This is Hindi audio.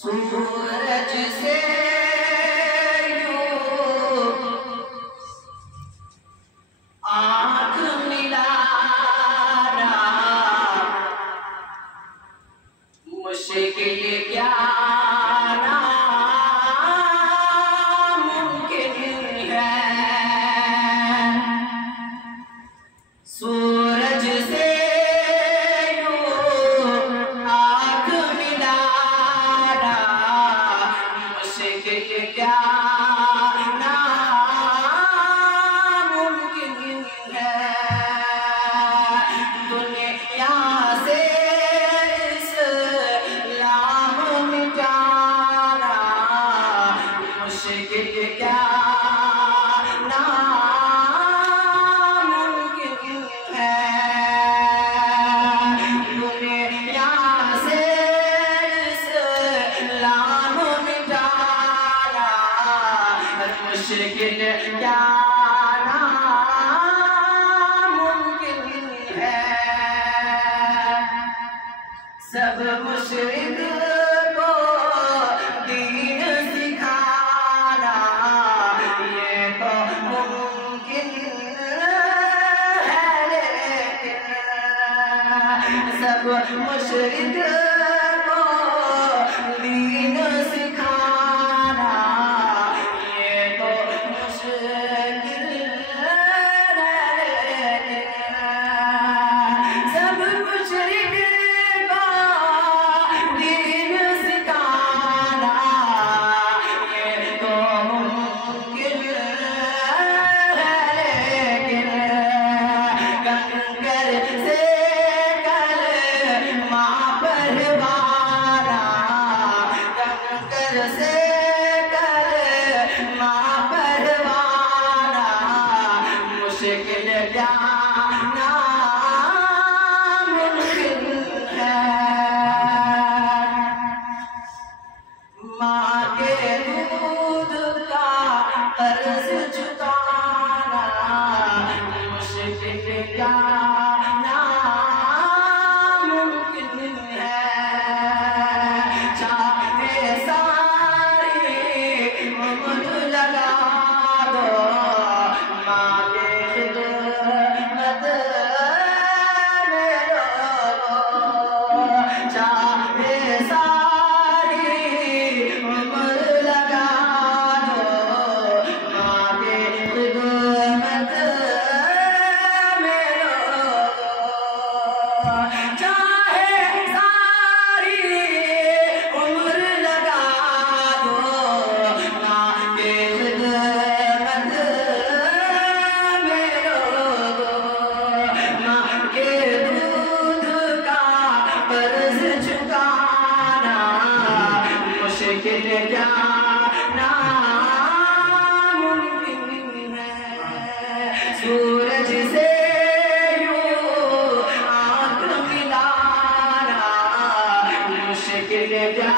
सूरज से यूं आँख मिलाना मुश्किल क्या नामुमकिन है। सूरज से क्या नामुमकिन है। दुनिया से इस्लाम मिटाना मुश्किल क्या नामुमकिन है। दुनिया से इस्लाम मुश्किल क्या नामुमकिन है। सब मुश्रिक को दीन सिखाना ये तो मुमकिन है, लेकिन सब मुश्रिक को दीन सिखाना से कलमा परवाना मुश्किल क्या नामुमकिन है। माँ के दूध का कर्ज चुकाना मुश्किल क्या नामुमकिन है। मुश्किल क्या नामुमकिन है। सूरज से यूं आँख मिलाना मुश्किल क्या